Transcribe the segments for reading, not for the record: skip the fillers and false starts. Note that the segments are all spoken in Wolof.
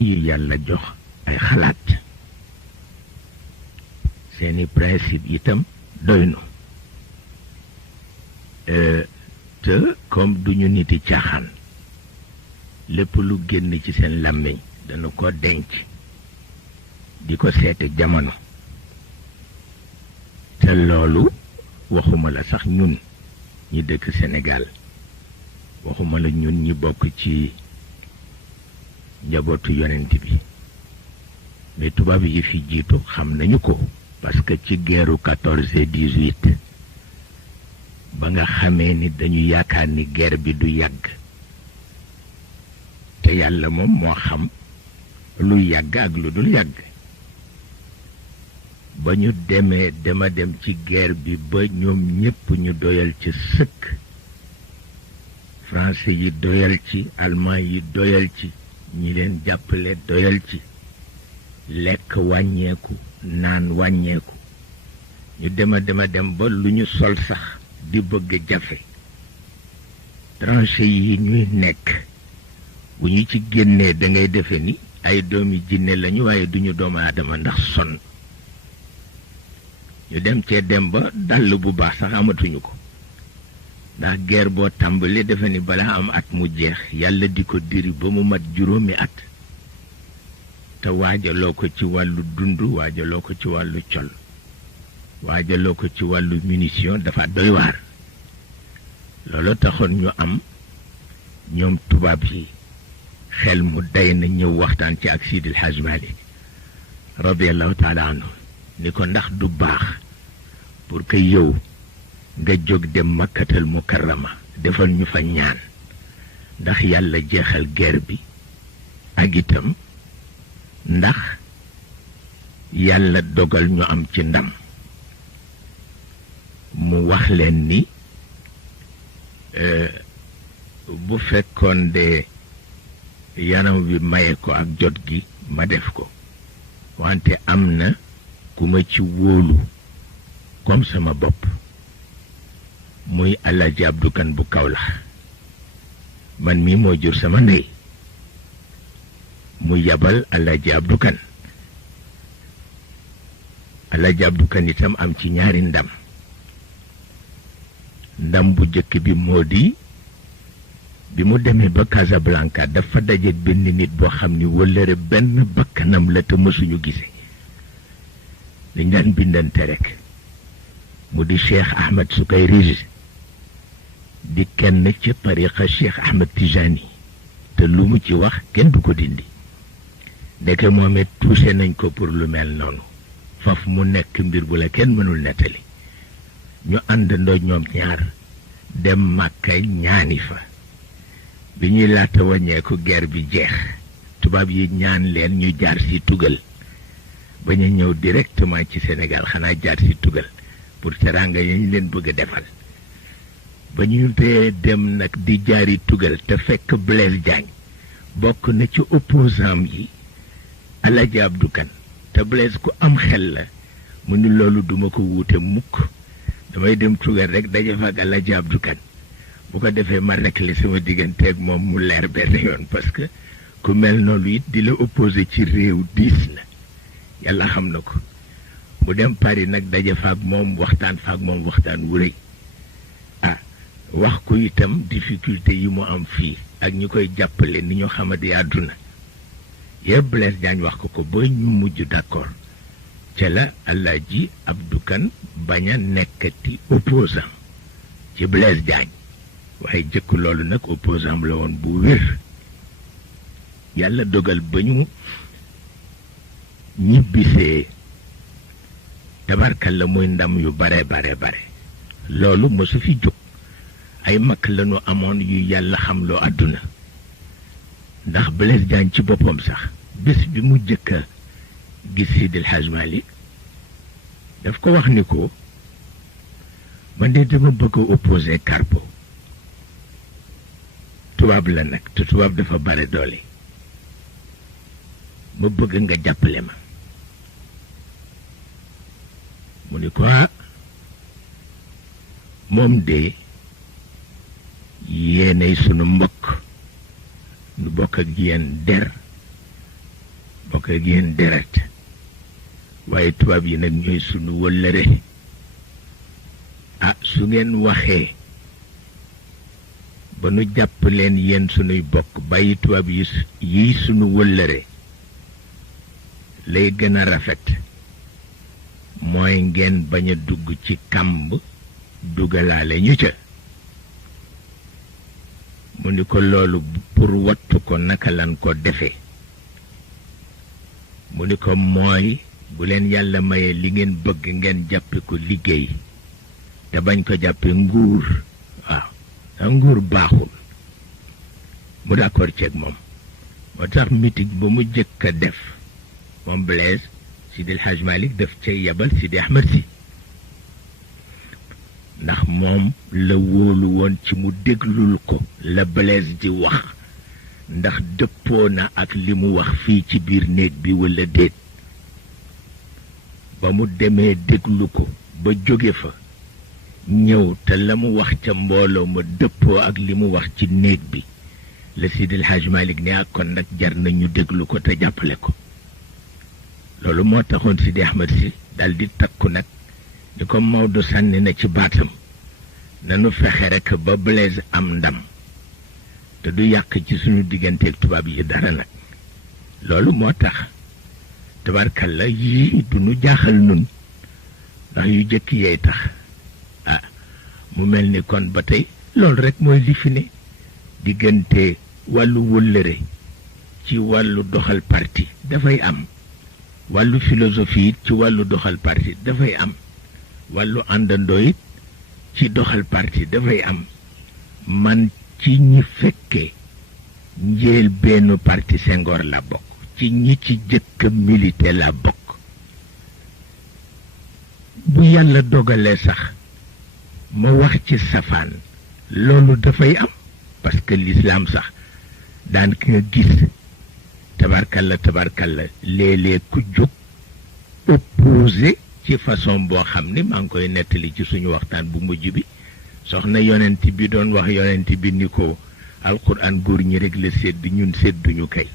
yi yàlla jox ay xalaat seeni principe itam doy nu te comme duñu niti caaxaan lépp lu génn ci seen làmmiñ dana ko denc di ko seete jamono te loolu waxuma la sax ñun ñi dëkk Sénégal waxuma la ñun ñi bokk ci njabootu yonent bi mais tubaab yi fi jiitu xam nañu ko parce que ci guerru 14 et 18 ba nga xamee ni dañu yaakaar ni guerre bi du yàgg te yàlla moom moo xam lu yàgg ak lu dul yàgg ba ñu demee dema dem ci guerre bi ba ñoom ñépp ñu doyal ci sëkk français yi doyal ci allemand yi doyal ci ñi leen jàppale doyal ci lekk wàññeeku naan wàññeeku ñu dem ba lu ñu sol sax di bëgg jafe tranchées yi ñuy nekk bu ñu ci génnee da ngay defe ni ay doomi jinne lañu waaye duñu doomu aadama ndax sonn ñu dem cee dem ba dàll bu baax sax amatuñu ko ndax guerre boo tàmbali defe ni balaa am at mu jeex yàlla di ko diri ba mu mat juróomi at te waajaloo ko ci wàllu dund waajaloo ko ci wàllu col waajaloo ko ci wàllu munition dafa doy waar loolu taxoon ñu am ñoom tubaab yi xel mu day na ñëw waxtaan ci ak Sidil Hadj Malick radiallahu taala anhu ni ko ndax du baax pour que yow nga jóg dem makkatal mukarrama defal ñu fa ñaan ndax yàlla jeexal guerre bi ak itam ndax yàlla dogal ñu am ci ndam mu wax leen ni bu fekkoon de yaram wi maye ko ak jot gi ma def ko wante am na ku ma ci wóolu comme sama bopp muy Alaaji Abdu Kan bu Kawlax man mii moo jur sama ndey mu yabal Alaaji Abdu Kan Alaaji Abdu Kan itam am ci ñaari ndam bu jëkk bi moo di bi mu demee ba Casablanca dafa dajeek benn nit boo xam ni wëllëre benn bakkanam la te mësuñu gise dañ daan bindante rek mu di Cheikh Ahmed Sukayri di kenn ci tariqa Cheikh Ahmed Tijani te lu mu ci wax kenn du ko dindi ndeke moom it touché nañ ko pour lu mel noonu faf mu nekk mbir bu la kenn mënul nettali ñu àndandoo ñoom ñaar dem Màkka ñaani fa bi ñuy laata wàññeeku guerre bi jeex tubaab yi ñaan leen ñu jaar ci tugal ba ñu ñëw directement ci Sénégal xanaa jaar ci tugal pour teranga yi ñu leen bëgg a defal ba ñu dee dem nag di jaari tugal te fekk Blaise Diagne bokk na ci opposant yi Alaaji Abdu Kan te Blaise ku am xel la mu ni loolu duma ko wuute mukk damay dem tugal rek daje fa ak Alaaji Abdu Kan bu ko defee ma rek li sama digganteeg moom mu leer benn yoon parce que ku mel noonu it di la opposé ci réew diis na yàlla xam na ko mu dem Paris nag daje fa ak moom waxtaan wu rëy wax ko itam difficulté yi mu am fii ak ñi koy jàppale ni ñu xamante àdduna yëpp Blaise Diagne wax ko ba ñu mujj d'accord ca la Alaaji Abdu Kan bañ a nekkati opposant ci Blaise Diagne waaye jëkk loolu nag opposant la woon bu wér yàlla dogal ba ñu ñibbisee tabarkal la muy ndam yu bare loolu mosu fi jóg ay mag lañu amoon yu yàlla xam loo àdduna ndax Blaise Diagne ci boppam sax bés bi mu jëkk a gis Sidil Hadj Malick daf ko wax ni ko man de dama bëgg a opposé Carpo tubaab la nag te tubaab dafa bare doole ma bëgg nga jàppale ma mu ni ko moom de yéenay sunu mbokk nu bokk ak yéen der bokk ak yéen deret waaye tubaab yi nag ñooy sunu wëllëre su ngeen waxee ba nu jàpp leen yéen sunuy bokk bàyyi tubaab yi sunu wëllëre lay gën a rafet mooy ngeen bañ a dugg ci kàmb dugalaale ñu ca mu ni ko loolu pour wattu ko naka lan ko defee mu ni ko mooy bu leen yàlla maye li ngeen bëgg ngeen jàppe ko liggéey te bañ ko jàppe nguur waaw nguur baaxul mu d'accord ceeg moom moo tax meeting ba mu jëkk a def moom Blaise Sidi El Hadj Malick daf ca yebal Sidi Ahmed Si ndax moom la wóolu woon ci mu déglul ko la Blaise di wax ndax dëppoo na ak li mu wax fii ci biir néeg bi walla déet ba mu demee déglu ko ba jóge fa ñëw te la mu wax ca mbooloo ma dëppoo ak li mu wax ci néeg bi la Sidi El Hadj Malick ne ak kon nag jar na ñu déglu ko te jàppale ko loolu moo taxoon Sidi Ahmed Si dal di takku nag ni ko Maodo sànni na ci baatam nanu fexe rekk ba Blaise am ndam te du yàq ci suñu digganteeg tubaab yi dara nag loolu moo tax tabarkalla yii du nu jaaxal nun ndax yu jëkk yeey tax mu mel ni kon ba tey loolu rekk mooy li fi ne diggante wàllu wëllëre ci wàllu doxal parti dafay am wàllu philosophie it ci wàllu doxal parti dafay am wàllu àndandoo it ci doxal parti dafay am man ci ñi fekke njël benn parti Senghor la bokk ci ñi ci jëkk milité la bokk bu yàlla dogalee sax ma wax ci safaan loolu dafay am parce que l'islam sax daan ki nga gis tabarkalla léeg-léeg ku jóg opposé ci façon boo xam ni maa ngi koy nettali ci suñu waxtaan bu mujj bi soxna yonent bi doon wax yonent bi ni ko alquran góor ñi rek la sédd ñun sédduñu kay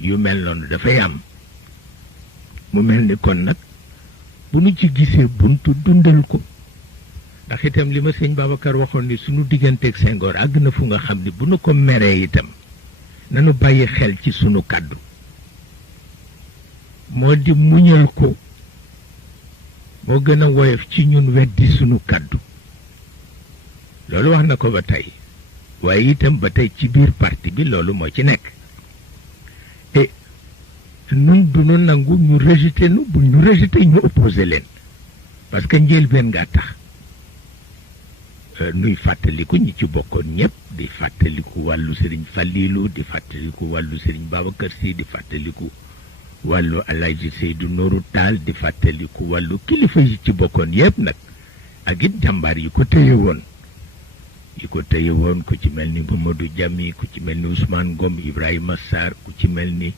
yu mel noonu dafay am mu mel ni kon nag bu nu ci gisee buntu dundal ko ndax itam li ma sëñ Babacar waxoon ni suñu digganteeg Senghor àgg na fu nga xam ni bu nu ko meree itam nanu bàyyi xel ci sunu kàddu moo di muñal ko moo gën a woyof ci ñun weddi sunu kàddu loolu wax na ko ba tey waaye itam ba tey ci biir parti bi loolu moo ci nekk et nun du nu nangu ñu rejeté nu bu ñu rejeté ñu opposé leen parce que njëlbeen nga tax nuy fàttaliku ñi ci bokkoon ñëpp di fàttaliku wàllu Sëriñ Fallilu di fàttaliku wàllu Sëriñ Babacar Si di fàttaliku wàllu Alaaji Seydou Nourou Tall di fàttaliku wàllu kilifa yi ci bokkoon yëpp nag ak it jàmbaar yi ko téye woon ku ci mel ni Mamadou Jami ku ci mel ni Ousmane Ngom Ibrahima Sarr ku ci mel ni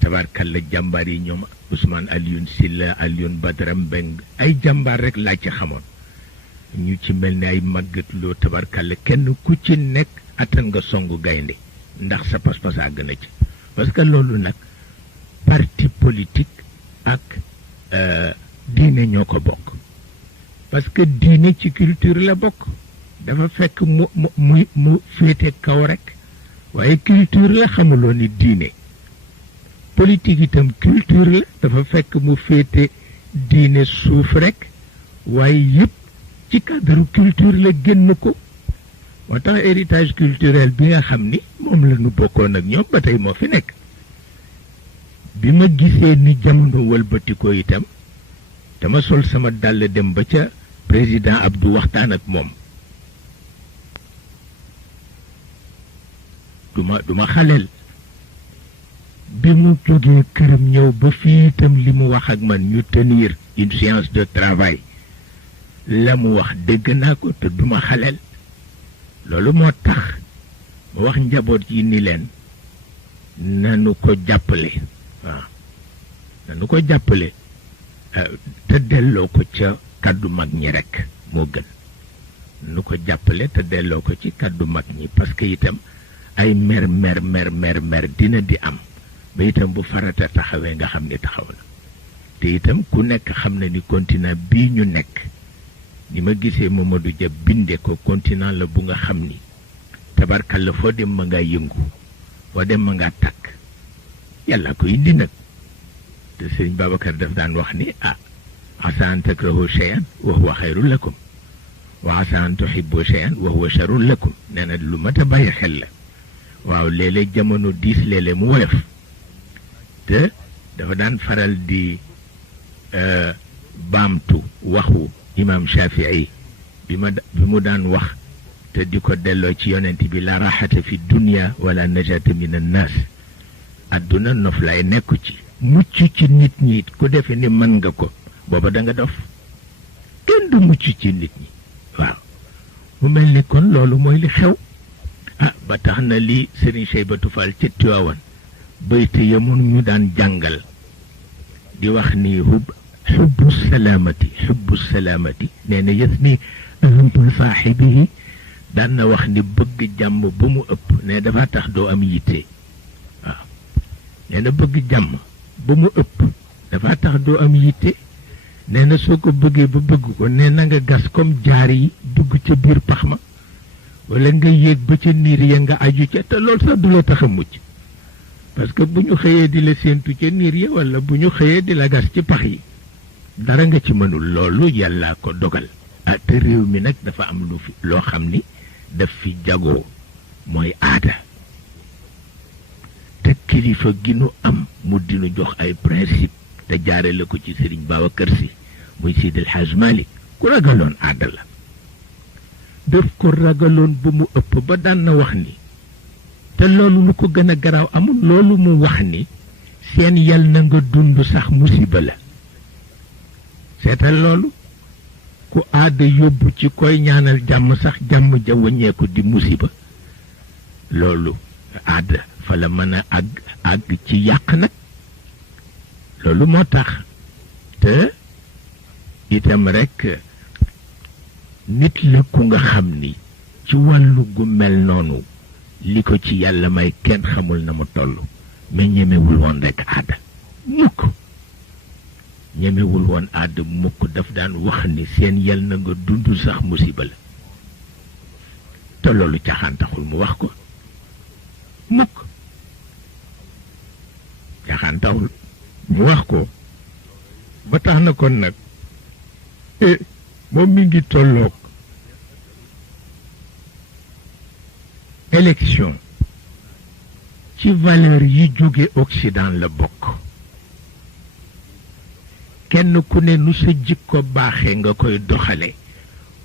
tabarkalla jàmbaar yi ñoom Ousmane Alioune Silla Alioune Badara Mbeng ay jàmbaar rek laa ci xamoon ñu ci mel ni ay màggat loo tabarkalla kenn ku ci nekk attan nga songu gaynde ndax sa pas-pas àgg na ci parce que loolu nag parti politique ak diine ñoo ko bokk parce que diine ci culture la bokk dafa fekk mu féete kaw rek waaye culture la xamuloo ni diine politique itam culture la dafa fekk mu féete diine suuf rek waaye yëpp ci cadre culture la génn ko moo tax héritage culturel bi nga xam ni moom la ñu bokkoon ak ñoom ba tey moo fi nekk bi ma gisee ni jamono wëlbatikoo itam dama sol sama dàll dem ba ca président Abdou waxtaan ak moom duma xaleel bi mu jógee këram ñëw ba fii itam li mu wax ak man ñu tenir une séance de travail la mu wax dégg naa ko te duma xaleel loolu moo tax ma wax njaboot yi ni leen nanu ko jàppale waaw nanu ko jàppale te delloo ko ca kàddu mag ñi rekk moo gën nu ko jàppale te delloo ko ci kàddu mag ñi parce que itam ay mer dina di am ba itam bu farata taxawee nga xam ni taxaw na te itam ku nekk xam na ni continent bii ñu nekk ni ma gisee Mamadou Dia binde ko continent la bu nga xam ni tabarkalla foo dem ma ngaa yëngu foo dem ma ngaa tàkk yàlla ko indi nag te sëriñ Babacar daf daan wax ni asa an takrahu shay'an wa huwa xayrun lakum wa asa an tuhibbu shay'an wa huwa sharrun lakum nee na lu mat a bàyyi xel la waaw léeg-léeg jamono diis léeg-léeg mu woyof te dafa daan faral di baamtu waxu imam Shafii bi mu daan wax te di ko delloo ci yonent bi la raxata fi dunya wala najata min annaas adduna noflaay nekku ci mucc ci nit ñi ku defe ni mën nga ko booba da nga dof kenn du mucc ci nit ñi waaw mu mel ni kon loolu mooy li xew ba tax na li Serigne Cheybatu Fall ca Tiwaawan bayte ya mun ñu daan jàngal di wax ni xubbu salaamati nee na yës ni ahmpa saaxibihi daan na wax ni bëgg jàmm ba mu ëpp ne dafa tax doo am yitte waaw nee na bëgg jàmm ba mu ëpp dafa tax doo am yitte nee na soo ko bëggee ba bëgg ko nee na nga gas comme jaar yi dugg ca biir pax ma wala nga yéeg ba ca niir ya nga aju ca te loolu sax du la tax a mucc parce que bu ñu xëyee di la séentu ca niir ya wala bu ñu xëyee di la gas ci pax yi dara nga ci mënul loolu yàllaa ko dogal te réew mi nag dafa am loo xam ni daf fi jagoo mooy aada te kilifa gi nu am mu dinu jox ay principe te jaarale ko ci Sëriñ Babacar Si muy Seydi El Hadj Malick ku ragaloon aada la daf ko ragaloon ba mu ëpp ba daan na wax ni te loolu lu ko gën a garaaw amul loolu mu wax ni seen yal na nga dund sax musiba la seetal loolu ku aada yóbbu ci koy ñaanal jàmm sax jàmm ja wàññeeku di musiba loolu aada fa la mën a àgg ci yàq nag loolu moo tax te itam rekk nit la ku nga xam ni ci wàllu gu mel noonu li ko ci yàlla may kenn xamul na mu toll mais ñemewul woon rekk aada mukk ñemewul woon aada mukk daf daan wax ni seen yal na nga dund sax musiba la te loolu caaxaan taxul mu wax ko mukk caaxaan taxul mu wax ko ba tax na kon nag moom mi ngi tolloog élection ci valeur yi jóge Occident la bokk kenn ku ne nu sa jikko baaxee nga koy doxale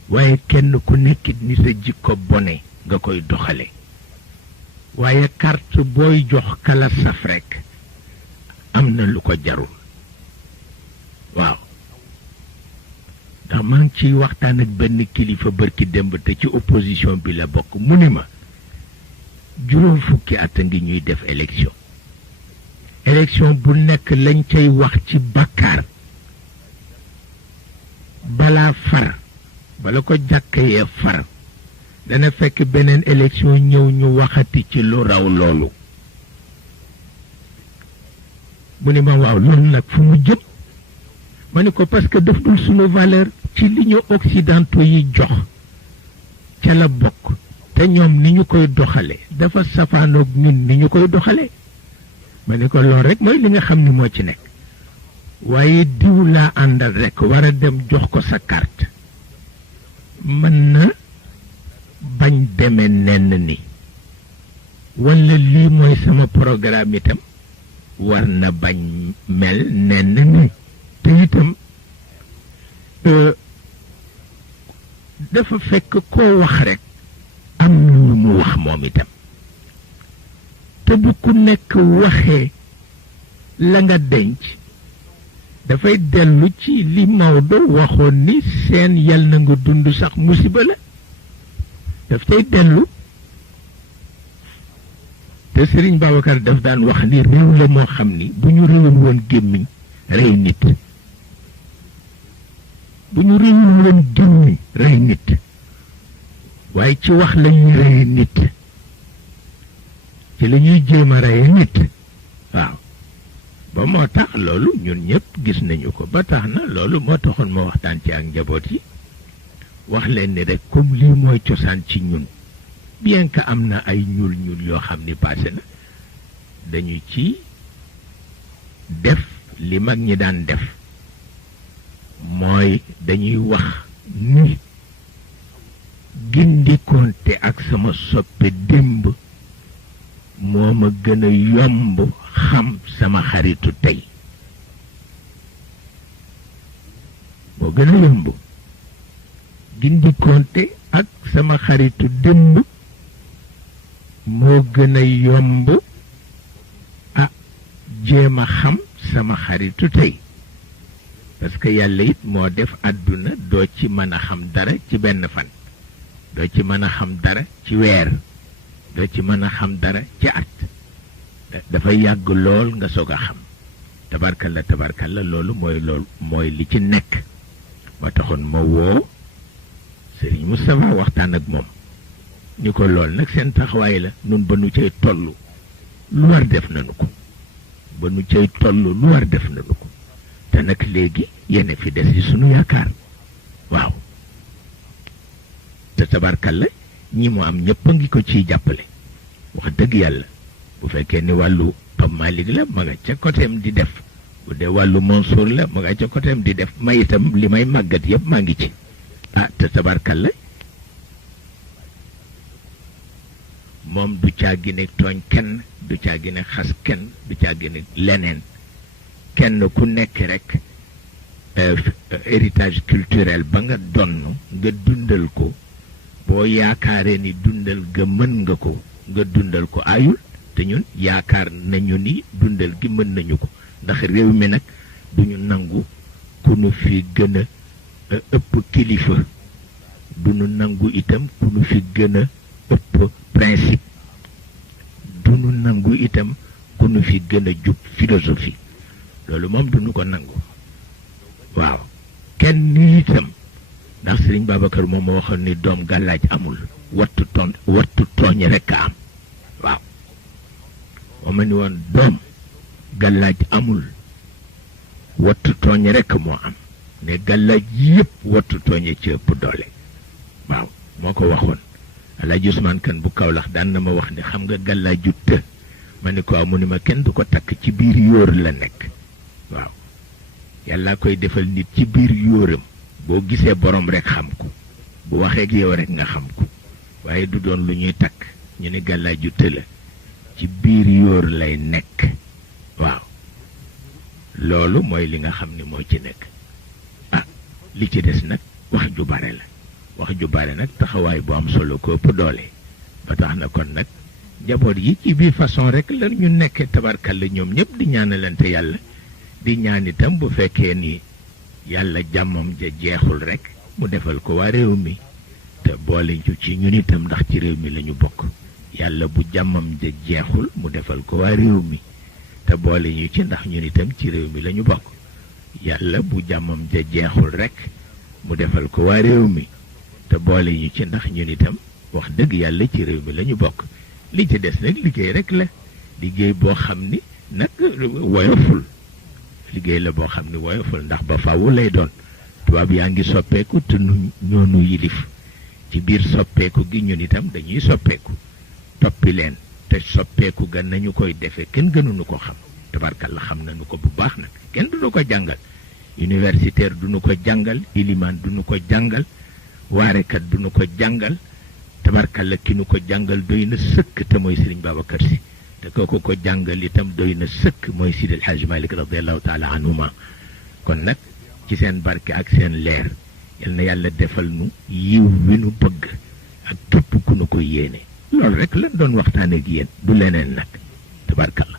waaye kenn ku nekkit ni sa jikko bone nga koy doxale waaye carte booy jox kala saf rekk am na lu ko jarul waaw ndax maa ngi ciy waxtaan ak benn kilifa bërki démb te ci opposition bi la bokk mu ni ma juróom fukki at a ngi ñuy def élection bu nekk lañ cay wax ci bàkkaar balaa far bala ko jàkkayee far dana fekk beneen élection ñëw ñu waxati ci lu raw loolu mu ni ma waaw loolu nag fu mu jëm ma ni ko parce que daf dul sunu valeur ci li ñu occidentaux yi jox ca la bokk te ñoom ni ñu koy doxale dafa safaanoog ñun ni ñu koy doxale ma ni ko loolu rek mooy li nga xam ni moo ci nekk waaye diw laa àndal rek war a dem jox ko sa carte mën na bañ deme nenn ni walla lii mooy sama programme itam war na bañ mel nenn ni te itam dafa fekk koo wax rek am lu mu wax moom itam te bu ku nekk waxee la nga denc dafay dellu ci li Maodo waxoon ni seen yal na nga dund sax musiba la daf cay dellu te Serigne Babacar daf daan wax ni réew la moo xam ni bu ñu réewul woon gémmiñ rey nit bu ñu réewul woon gémmiñ rey nit waaye ci wax lañuy reye nit ci la ñuy jéem a reye nit waaw ba moo tax loolu ñun ñëpp gis nañu ko ba tax na loolu moo taxoon ma waxtaan ci ak njaboot yi wax leen ni rek comme lii mooy cosaan ci ñun bien que am na ay ñuul ñuul yoo xam ni passé na dañu ci def li mag ñi daan def mooy dañuy wax ni gindikonte ak sama soppe démb moo ma gën a yomb xam sama xaritu tey moo gën a yomb gindikonte ak sama xaritu démb moo gën a yomb jéem a xam sama xaritu tey parce que yàlla it moo def àdduna doo ci mën a xam dara ci benn fan doo ci mën a xam dara ci weer doo ci mën a xam dara ci at dafay yàgg lool nga soog a xam tabarkalla loolu mooy li ci nekk moo taxoon ma woo Serigne Moustapha waxtaan ak moom ñu ko lool nag seen taxawaay la nun ba nu cay toll lu war def nañu ko ba nu cay toll lu war def nañu ko te nag léegi yéen fi des ci sunu yaakaar waaw te tabarkalla ñi mu am ñëpp a ngi ko ciy jàppale wax dëgg yàlla bu fekkee ni wàllu Pape Malick la ma nga ca côtéem di def bu dee wàllu Mansour la ma nga ca côtéem di def ma itam li may màggat yëpp maa ngi ci te tabarkalla moom du caagi ne tooñ kenn du caagi ne xas kenn du caagi ne leneen kenn ku nekk rek héritage culturel ba nga donn nga dundal ko boo yaakaaree ni dundal ga mën nga ko nga dundal ko ayul te ñun yaakaar nañu ni dundal gi mën nañu ko ndax réew mi nag duñu nangu ku nu fi gën a ëpp kilifa duñu nangu itam ku nu fi gën a ëpp principe duñu nangu itam ku nu fi gën a jub philosophie loolu moom duñu ko nangu waaw kenn itam ndax Sëriñ Babacar moom moo waxoon ni doom gàllaaj amul wattu tooñ rekk a am waaw moo ma ni woon doom gàllaaj amul wattu tooñ rekk moo am ne gàllaaj yëpp wattu tooñe ci ëpp doole waaw moo ko waxoon Alaaji Usmaan Kan bu Kawlax daan na ma wax ne xam nga gàllaaju të ma ni ko mu ni ma kenn du ko takk ci biir yóor la nekk waaw yàlla koy defal nit ci biir yóoram boo gisee borom rek xam ko bu waxee ak yow rek nga xam ko waaye du doon lu ñuy takk ñu ni gàllaaju të la ci biir yóor lay nekk waaw loolu mooy li nga xam ni moo ci nekk li ci des nag wax ju bare la wax ju bare nag taxawaay bu am solo ko ëpp doole ba tax na kon nag njaboot yi ci biir façon rek la ñu nekkee tabarkalla ñoom ñëpp di ñaanalante yàlla di ñaan itam bu fekkee ni yàlla jàmmam ja jeexul rek mu defal ko waa réew mi te boole ñu ci ñun itam ndax ci réew mi la ñu bokk yàlla bu jàmmam ja jeexul mu defal ko waa réew mi te boole ñu ci ndax ñun itam ci réew mi la ñu bokk yàlla bu jàmmam ja jeexul rek mu defal ko waa réew mi te boole ñu ci ndax ñun itam wax dëgg yàlla ci réew mi la ñu bokk li ci des nag liggéey rek la liggéey boo xam ni nag woyoful liggéey la boo xam ni woyoful ndax ba faaw lay doon tubaab yaa ngi soppeeku te ñoonu yilif ci biir soppeeku gi ñun itam dañuy soppeeku toppi leen te soppeeku ga nañu koy defee kenn gënuñu ko xam tabarkalla xam nañu ko bu baax nag kenn duñu ko jàngal universitaire duñu ko jàngal ilimaan duñu ko jàngal waarekat duñu ko jàngal tabarkalla ki nu ko jàngal doy na sëkk te mooy Sëriñ Babacar Si te kooku ko jàngal itam doy na sëkk mooy Sidi El Hadj Malick radiallahu taala anhuma kon nag ci seen barke ak seen leer yal na yàlla defal nu yiw wi nu bëgg ak képp ku nu ko yéene loolu rek lan doon waxtaan ak yéen du leneen nag tabarkalla